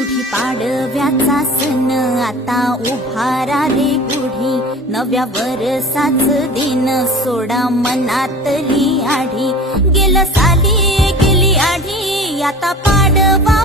गुढी पाडव्याचा सण आता उभारा रे गुढी, नव्या वर्षाच दिन सोडा मनातली आढी, गेलं साली गेली आढी आता पाडवा